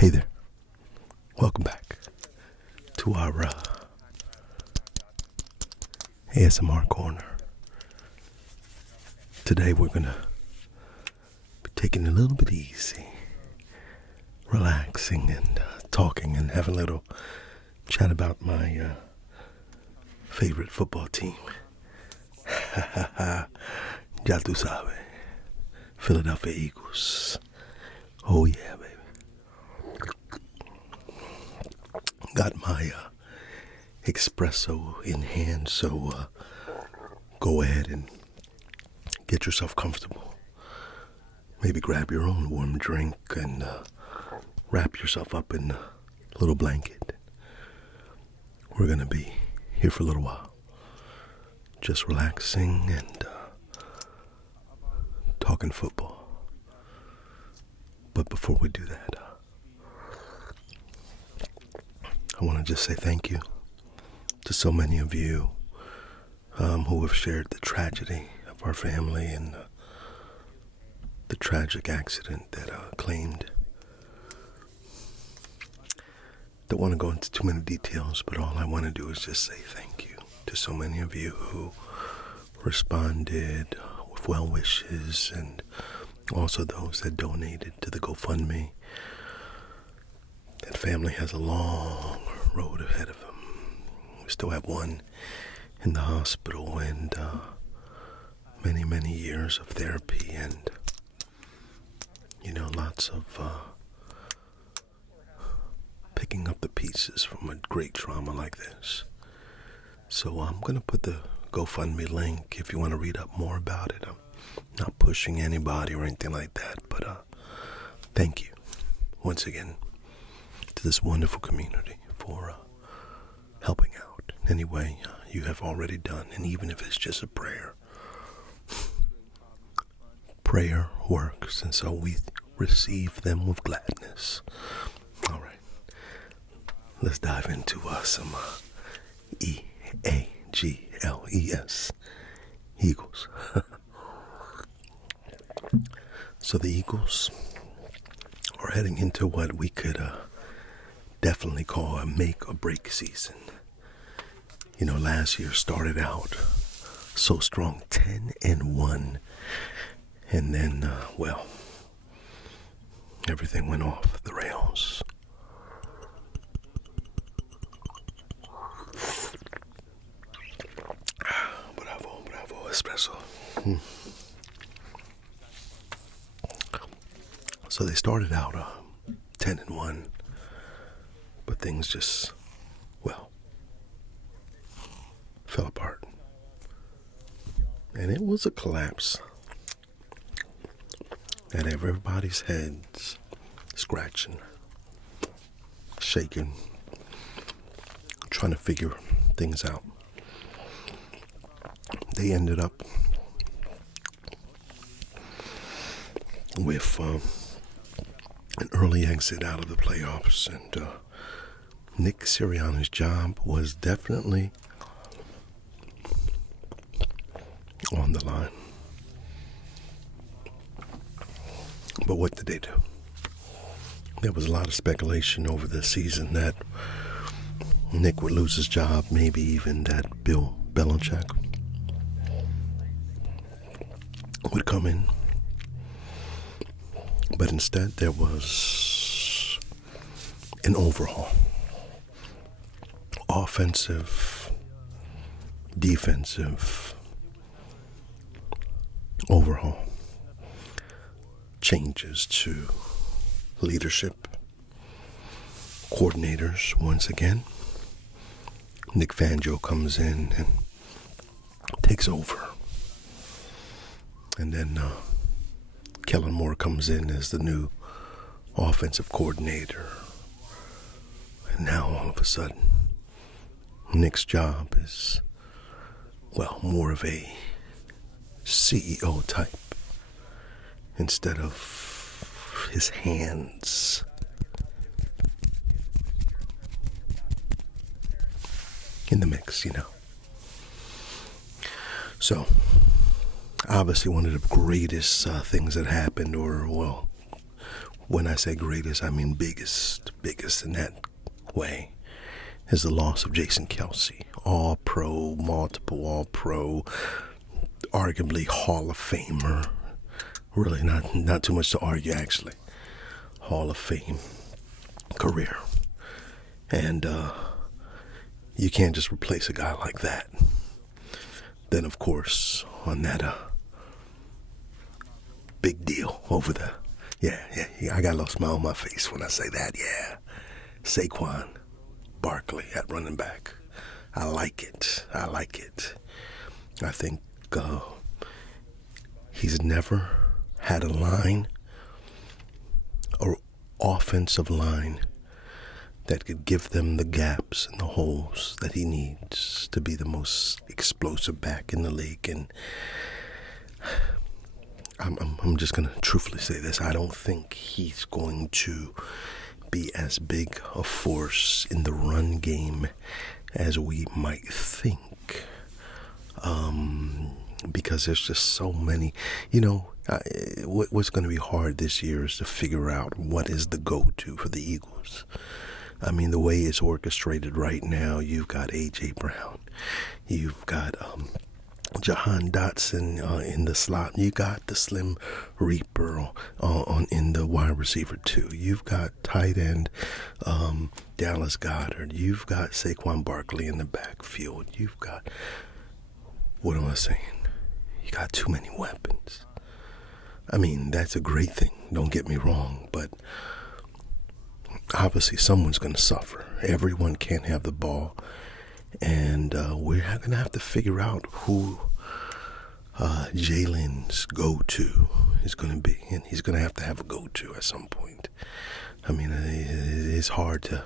Hey there. Welcome back to our ASMR corner. Today we're going to be taking it a little bit easy, relaxing and talking and having a little chat about my favorite football team. Ya tú sabes. Philadelphia Eagles. Oh yeah, baby. Got my espresso in hand, so go ahead and get yourself comfortable. Maybe grab your own warm drink and wrap yourself up in a little blanket. We're going to be here for a little while, just relaxing and talking football. But before we do that, I want to just say thank you to so many of you who have shared the tragedy of our family and the tragic accident that claimed. Don't want to go into too many details, but all I want to do is just say thank you to so many of you who responded with well wishes, and also those that donated to the GoFundMe. That family has a long road ahead of them. We still have one in the hospital and many, many years of therapy and, lots of picking up the pieces from a great trauma like this. So I'm going to put the GoFundMe link if you want to read up more about it. I'm not pushing anybody or anything like that, but thank you once again to this wonderful community for helping out any way you have already done, and even if it's just a prayer. Prayer works, and so we receive them with gladness. All right, let's dive into some EAGLES, Eagles. So the Eagles are heading into what we could definitely call a make or break season. Last year started out so strong, 10-1, and then, everything went off the rails. Bravo, espresso. So they started out 10-1, but things just, fell apart. And it was a collapse. And everybody's heads scratching, shaking, trying to figure things out. They ended up with an early exit out of the playoffs, and Nick Sirianni's job was definitely on the line. But what did they do? There was a lot of speculation over the season that Nick would lose his job, maybe even that Bill Belichick would come in. But instead there was an overhaul. Offensive, defensive overhaul. Changes to leadership, coordinators once again. Nick Fangio comes in and takes over. And then Kellen Moore comes in as the new offensive coordinator. And now all of a sudden, Nick's job is, more of a CEO type instead of his hands in the mix, So, obviously one of the greatest things that happened, or, when I say greatest, I mean biggest in that way, is the loss of Jason Kelsey. All pro, multiple all pro, arguably Hall of Famer. Really not too much to argue, actually. Hall of Fame career. And you can't just replace a guy like that. Then, of course, on that big deal over the, yeah, I got a little smile on my face when I say that, yeah. Saquon Barkley at running back. I like it. I think he's never had a line or offensive line that could give them the gaps and the holes that he needs to be the most explosive back in the league. And I'm just going to truthfully say this. I don't think he's going to be as big a force in the run game as we might think. Because there's just so many, what's going to be hard this year is to figure out what is the go-to for the Eagles. I mean, the way it's orchestrated right now, you've got A.J. Brown, you've got Jahan Dodson in the slot, you got the Slim Reaper in the wide receiver too, you've got tight end Dallas Goedert, you've got Saquon Barkley in the backfield, you've got, what am I saying? You got too many weapons. I mean, that's a great thing, don't get me wrong, but obviously someone's going to suffer. Everyone can't have the ball. And we're going to have to figure out who Jalen's go-to is going to be. And he's going to have a go-to at some point. I mean, it's hard to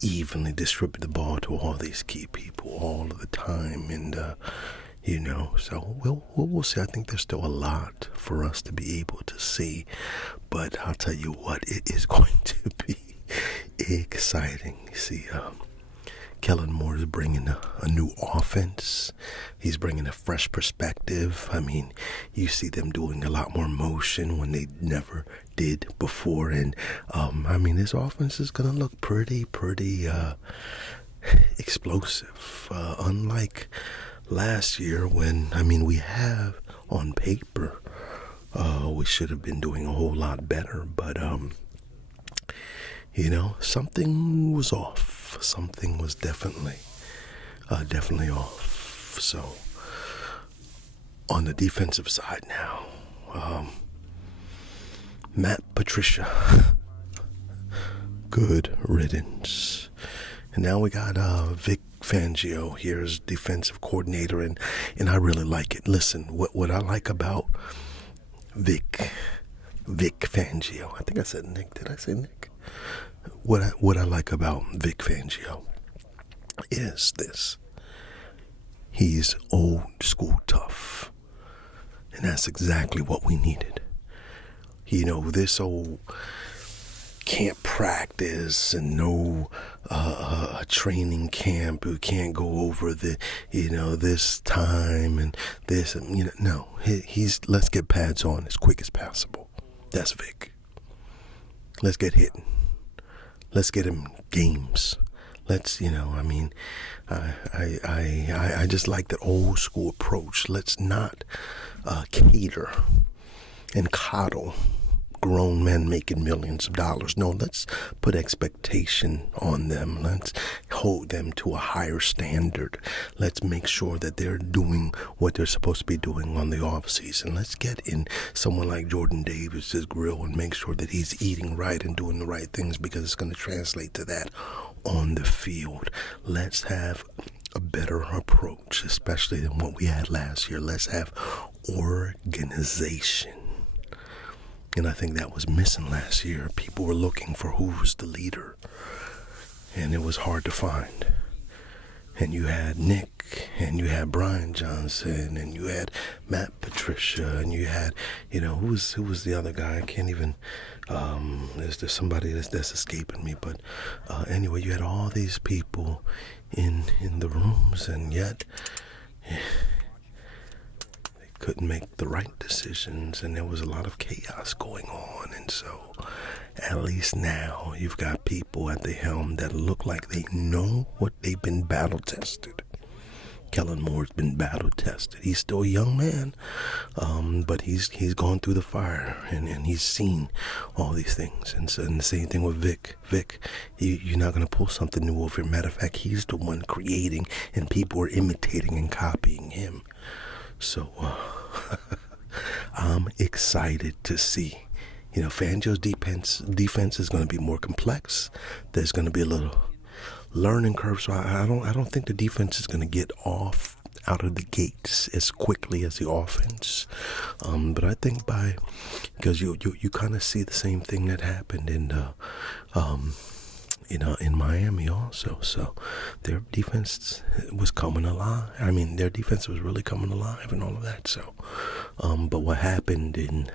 evenly distribute the ball to all these key people all of the time. And, so we'll see. I think there's still a lot for us to be able to see. But I'll tell you what, it is going to be exciting. See, Kellen Moore is bringing a new offense. He's bringing a fresh perspective. I mean, you see them doing a lot more motion when they never did before. And, this offense is going to look pretty explosive. Unlike last year when, we have on paper, we should have been doing a whole lot better. But, something was off. Something was definitely off. So, on the defensive side now, Matt Patricia, good riddance. And now we got Vic Fangio here as defensive coordinator, and I really like it. Listen, what I like about Vic Fangio, I think I said Nick. Did I say Nick? What I like about Vic Fangio is this. He's old school tough. And that's exactly what we needed. This old can't practice and no training camp, who can't go over the, this time and this, and, no. He's let's get pads on as quick as possible. That's Vic. Let's get hitting. Let's get him games. Let's, I just like that old school approach. Let's not cater and coddle grown men making millions of dollars. No, let's put expectation on them. Let's hold them to a higher standard. Let's make sure that they're doing what they're supposed to be doing on the off season. Let's get in someone like Jordan Davis's grill and make sure that he's eating right and doing the right things, because it's going to translate to that on the field. Let's have a better approach, especially than what we had last year. Let's have organization. And I think that was missing last year. People were looking for who's the leader, and it was hard to find. And you had Nick, and you had Brian Johnson, and you had Matt Patricia, and you had, who was the other guy? I can't even, there's somebody that's escaping me. But anyway, you had all these people in the rooms, and yet couldn't make the right decisions, and there was a lot of chaos going on. And so At least now you've got people at the helm that look like they know what they've been battle tested. Kellen Moore's been battle tested. He's still a young man, but he's gone through the fire and he's seen all these things. And the same thing with Vic. Vic, you're not going to pull something new over. Matter of fact, he's the one creating, and people are imitating and copying him. So I'm excited to see. Fangio's defense is going to be more complex. There's going to be a little learning curve, so I don't think the defense is going to get off out of the gates as quickly as the offense. But I think because you kind of see the same thing that happened in Miami also. So their defense was coming alive. I mean, their defense was really coming alive and all of that. So, but what happened in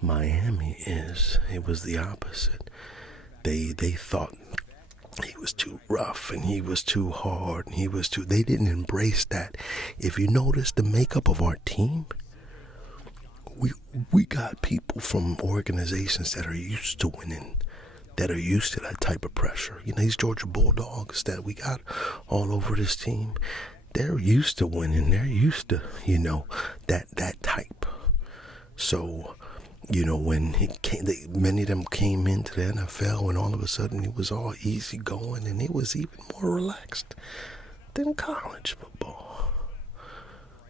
Miami is it was the opposite. They thought he was too rough and he was too hard and they didn't embrace that. If you notice the makeup of our team, we got people from organizations that are used to winning, that are used to that type of pressure. These Georgia Bulldogs that we got all over this team, they're used to winning. They're used to, that type. So, when many of them came into the NFL, and all of a sudden it was all easy going, and it was even more relaxed than college football.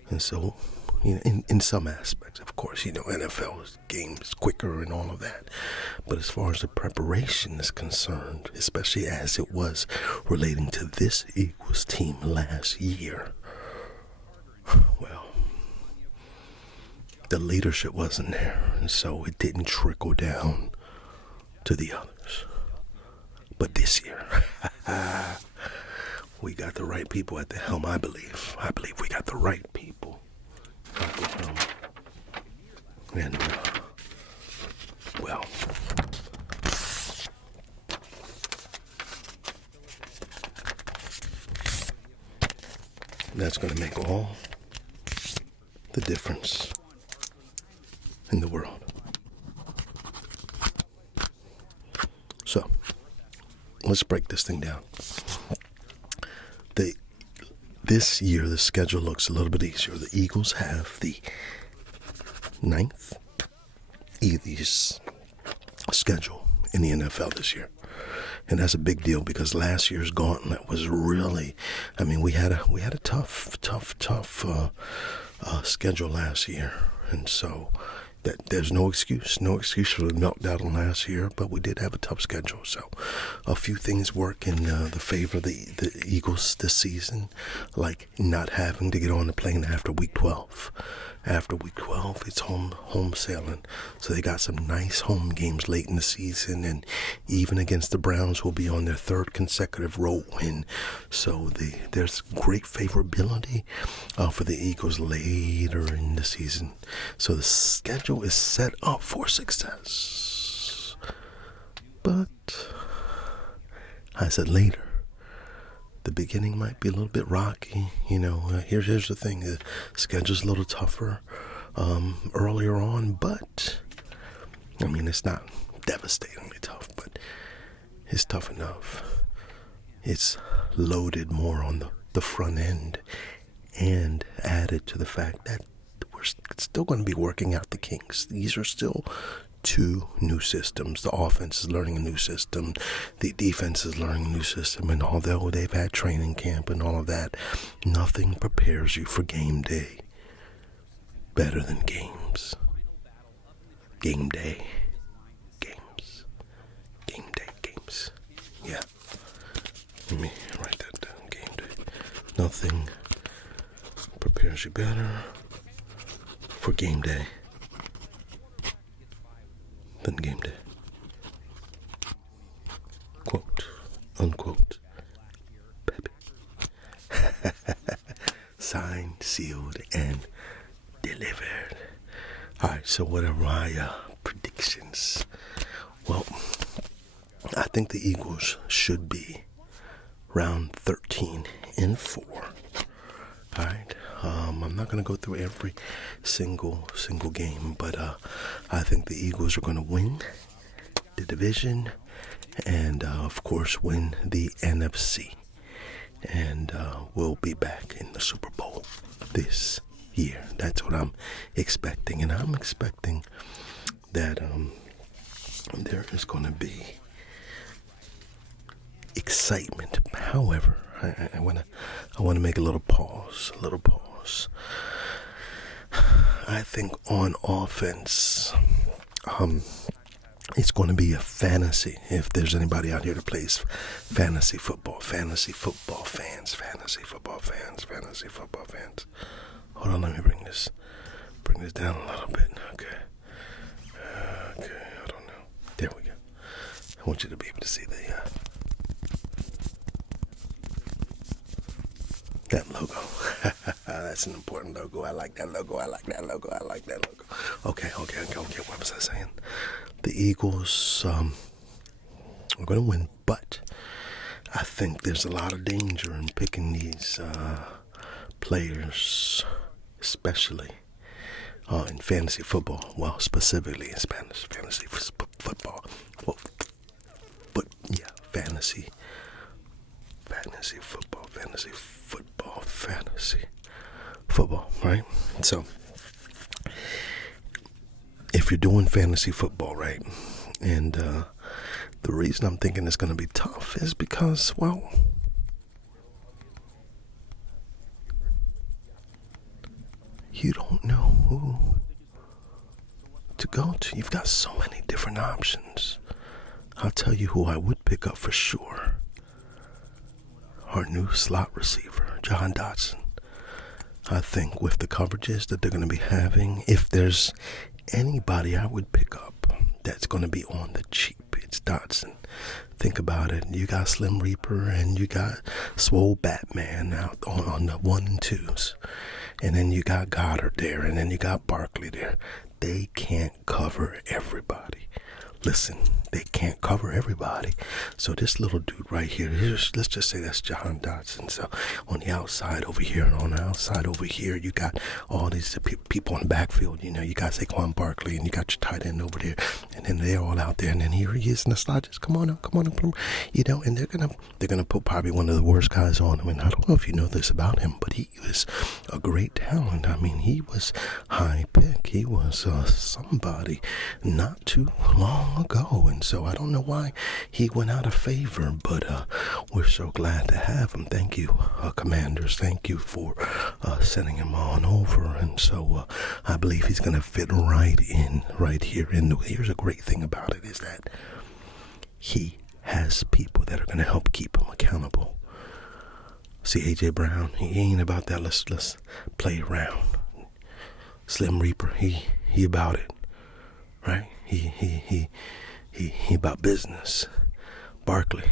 And so, in some aspects, of course, NFL game is quicker and all of that. But as far as the preparation is concerned, especially as it was relating to this Eagles team last year, well, the leadership wasn't there, and so it didn't trickle down to the others. But this year, we got the right people at the helm, I believe. I believe we got the right people at the helm. And, well, that's going to make all the difference in the world. So, let's break this thing down. This year, the schedule looks a little bit easier. The Eagles have the 9th easiest schedule in the NFL this year. And that's a big deal because last year's gauntlet was really, we had a tough schedule last year. And so there's no excuse for the meltdown last year, but we did have a tough schedule. So a few things work in the favor of the Eagles this season, like not having to get on the plane after week 12. After week 12, it's home sailing. So they got some nice home games late in the season, and even against the Browns will be on their 3rd consecutive road win. So there's great favorability for the Eagles later in the season. So the schedule is set up for success. But I said later. The beginning might be a little bit rocky, here's the thing, the schedule's a little tougher earlier on, but, it's not devastatingly tough, but it's tough enough. It's loaded more on the front end, and added to the fact that we're still going to be working out the kinks. These are still 2 new systems. The offense is learning a new system. The defense is learning a new system. And although they've had training camp and all of that, nothing prepares you for game day better than games. Game day. Games. Game day games. Yeah. Let me write that down. Game day. Nothing prepares you better for game day than game day. Quote, unquote, Pepe. Signed, sealed, and delivered. Alright, so what are my predictions? Well, I think the Eagles should be round 13-4. Alright, I'm not going to go through every single game, but I think the Eagles are going to win the division, and of course win the NFC. And we'll be back in the Super Bowl this year. That's what I'm expecting. And I'm expecting that there is going to be excitement. However, I want to make a little pause. I think on offense, it's going to be a fantasy. If there's anybody out here that plays fantasy football fans. Hold on, let me bring this down a little bit. Okay, I don't know. There we go. I want you to be able to see that logo. That's an important logo. I like that logo. Okay. What was I saying? The Eagles are going to win, but I think there's a lot of danger in picking these players, especially in fantasy football. Well, specifically in Spanish, fantasy football. Well, but yeah, fantasy football, right? So, if you're doing fantasy football, right, and the reason I'm thinking it's going to be tough is because, well, you don't know who to go to. You've got so many different options. I'll tell you who I would pick up for sure. Our new slot receiver, John Dodson. I think with the coverages that they're going to be having, if there's anybody I would pick up that's going to be on the cheap, it's Dodson. Think about it. You got Slim Reaper and you got Swole Batman out on the 1 and 2s. And then you got Goddard there, and then you got Barkley there. They can't cover everybody. Listen, they can't cover everybody. So this little dude right here, let's just say that's John Dodson. So on the outside over here, and on the outside over here, you got all these people in the backfield. You know, you got Saquon Barkley, and you got your tight end over there, and then they're all out there. And then here he is in the slot. Just come on up, you know. And they're gonna put probably one of the worst guys on him. And I don't know if you know this about him, but he was a great talent. I mean, he was high pick. He was somebody not too long ago, and so I don't know why he went out of favor, but we're so glad to have him. Thank you, Commanders. Thank you for sending him on over. And so I believe he's going to fit right here. And here's a great thing about it is that he has people that are going to help keep him accountable. See, A.J. Brown, he ain't about that. Let's play around. Slim Reaper, he about it, right? He about business. Barkley,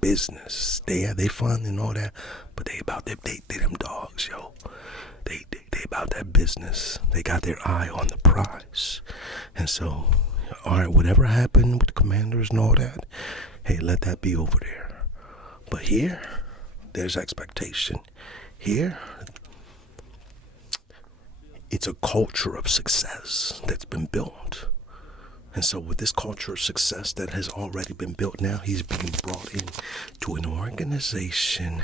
business. They fun and all that, but they about they them dogs, yo. They about that business. They got their eye on the prize. And so, all right, whatever happened with the Commanders and all that, hey, let that be over there. But here, there's expectation. Here, it's a culture of success that's been built. And so with this culture of success that has already been built now, he's being brought in to an organization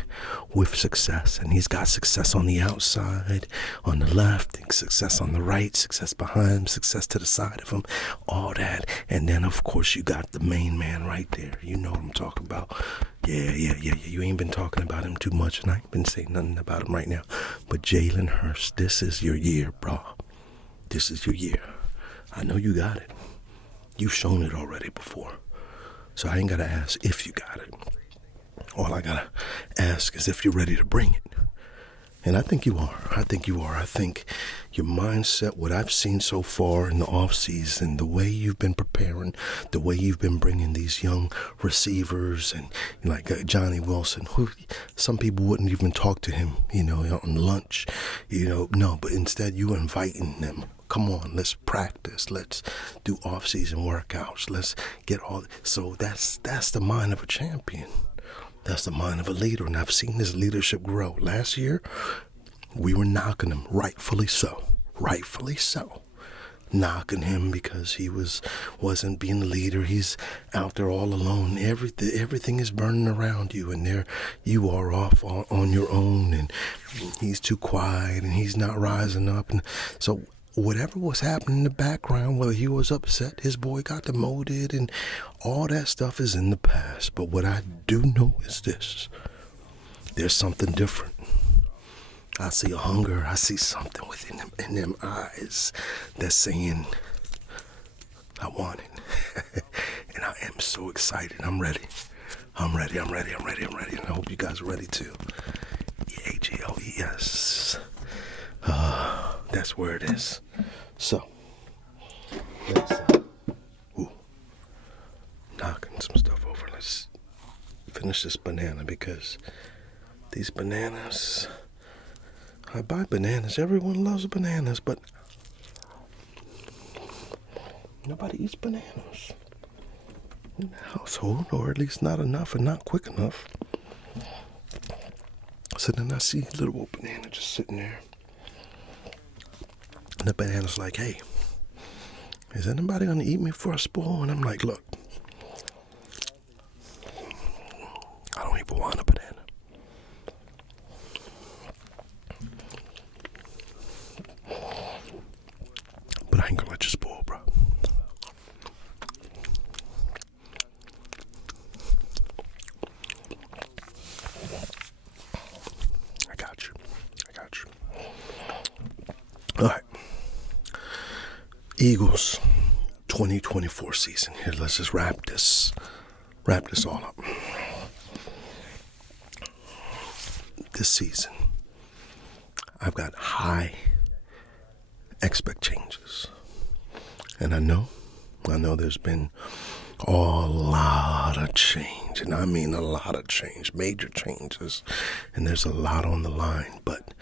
with success. And he's got success on the outside, on the left, success on the right, success behind him, success to the side of him, all that. And then, of course, you got the main man right there. You know what I'm talking about. Yeah. You ain't been talking about him too much, and I ain't been saying nothing about him right now. But Jalen Hurts, this is your year, bro. This is your year. I know you got it. You've shown it already before. So I ain't got to ask if you got it. All I got to ask is if you're ready to bring it. And I think you are. I think your mindset, what I've seen so far in the offseason, the way you've been preparing, the way you've been bringing these young receivers and like Johnny Wilson, who some people wouldn't even talk to him, on lunch, no, but instead you inviting them. Come on, let's practice. Let's do off-season workouts. Let's get all. So that's the mind of a champion. That's the mind of a leader, and I've seen this leadership grow. Last year, we were knocking them, rightfully so. knocking him because he wasn't being the leader. He's out there all alone. Everything is burning around you, and there you are off on your own, and he's too quiet, and he's not rising up. And so whatever was happening in the background, whether he was upset his boy got demoted, and all that stuff is in the past. But what I do know is this: there's something different. I see a hunger. I see something within them, in them eyes that's saying, I want it. And I am so excited. I'm ready. And I hope you guys are ready too. EAGLES. That's where it is. So, let's knocking some stuff over. Let's finish this banana, because these bananas, I buy bananas. Everyone loves bananas, but nobody eats bananas in the household, or at least not enough and not quick enough. So then I see a little old banana just sitting there. And the banana's like, hey, is anybody going to eat me for a spoon? And I'm like, look, I don't even want a banana. But I ain't going to let you spoil, bro. I got you. All right. Eagles 2024 season. Here, let's just wrap this all up. This season, I've got high expectations. And I know there's been a lot of change, and I mean a lot of change, major changes, and there's a lot on the line. But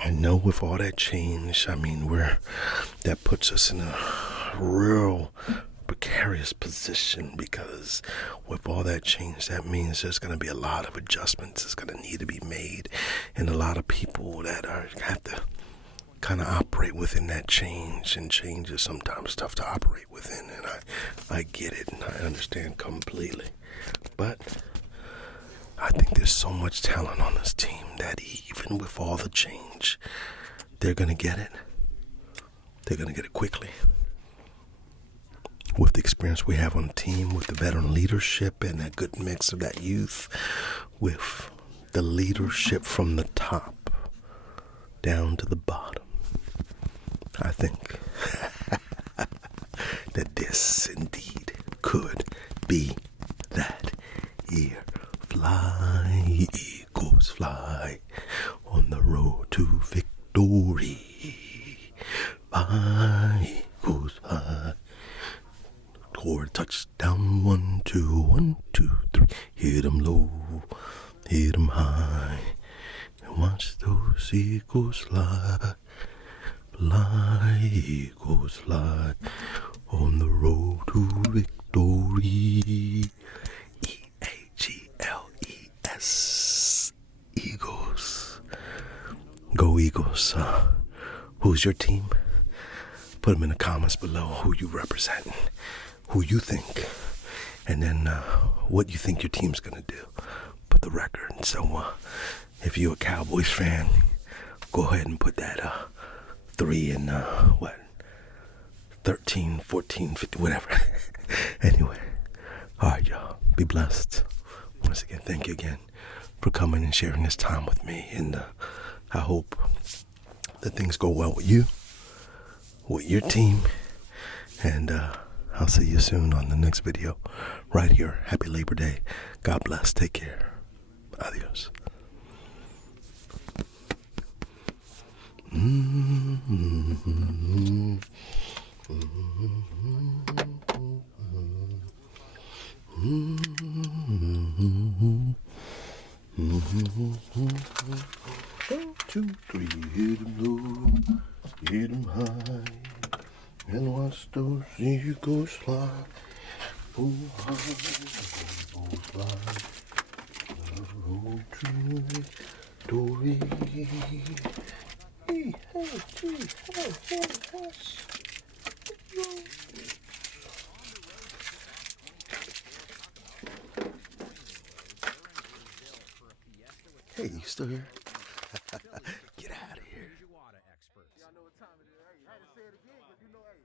I know with all that change, I mean, that puts us in a real precarious position, because with all that change, that means there's going to be a lot of adjustments that's going to need to be made, and a lot of people that have to kind of operate within that change, and change is sometimes tough to operate within, and I get it, and I understand completely. But I think there's so much talent on this team that even with all the change, they're going to get it. They're going to get it quickly. With the experience we have on the team, with the veteran leadership and that good mix of that youth, with the leadership from the top down to the bottom, I think that this indeed could be that year. Fly, Eagles, fly on the road to victory. Fly, Eagles, fly. Score touchdown, 1, 2, 1, 2, 3. Hit 'em low, hit 'em high, and watch those Eagles fly. Fly, Eagles, fly on the road to victory. EAGLES, Eagles. Go Eagles. Who's your team? Put them in the comments below, who you represent, who you think, and then what you think your team's going to do. Put the record. So if you're a Cowboys fan, go ahead and put that 3 and 13, 14, 15, whatever. Anyway, all right, y'all. Be blessed. Once again, thank you again for coming and sharing this time with me. And I hope that things go well with you, with your team. And I'll see you soon on the next video right here. Happy Labor Day. God bless. Take care. Adios. One, 2, 3, hit 'em low, hit 'em high, and watch those eagles fly. Oh, high, eagles fly, the road to victory. Hey, hey, hey, hey, hey. Hey, you still here? Get out of here. Y'all know what time it is. Hey, I had to say it again, but you know, hey,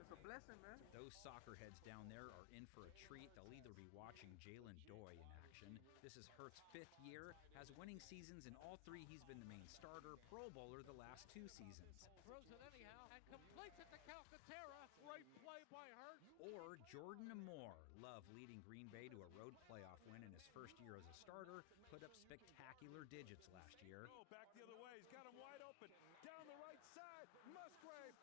it's a blessing, man. Those soccer heads down there are in for a treat. They'll either be watching Jalen Doy in action. This is Hurt's 5th year, has winning seasons in all 3. He's been the main starter, Pro Bowler the last 2 seasons. Throws it anyhow and completes it to Calcaterra. Great play by Hurt. Or Jordan Amore, Love leading Green Bay to a road playoff win in his first year as a starter, put up spectacular digits last year. Oh, back the other way. He's got him wide open. Down the right side. Musgrave.